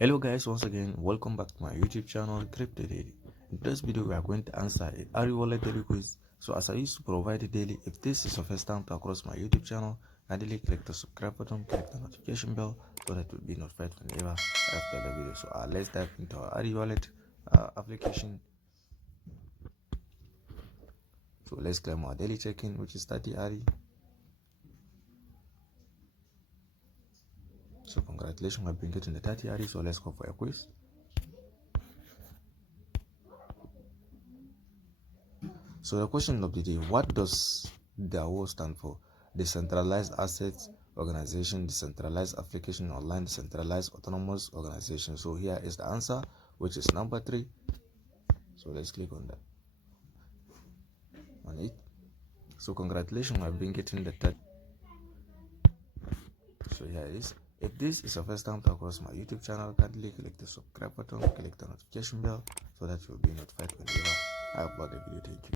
Hello guys, once again welcome back to my YouTube channel Crypto Daily. In today's video we are going to answer a ARI wallet daily quiz. So as I used to provide it daily, if this is your first time to across my YouTube channel, kindly click the subscribe button, click the notification bell so that you'll be notified whenever I upload the video. So let's dive into our ARI wallet application. So let's claim our daily check-in, which is 30 ARI. So congratulations, I've been getting the 30 ARI. So let's go for a quiz. So the question of the day: what does DAO stand for? Decentralized Assets Organization, Decentralized Application Online, Decentralized Autonomous Organization. So here is the answer, which is number 3. So let's click on that. On it. So congratulations, I've been getting the third. So here it is. If this is your first time to across my YouTube channel, kindly click the subscribe button, click the notification bell so that you'll be notified whenever I upload a video. Thank you.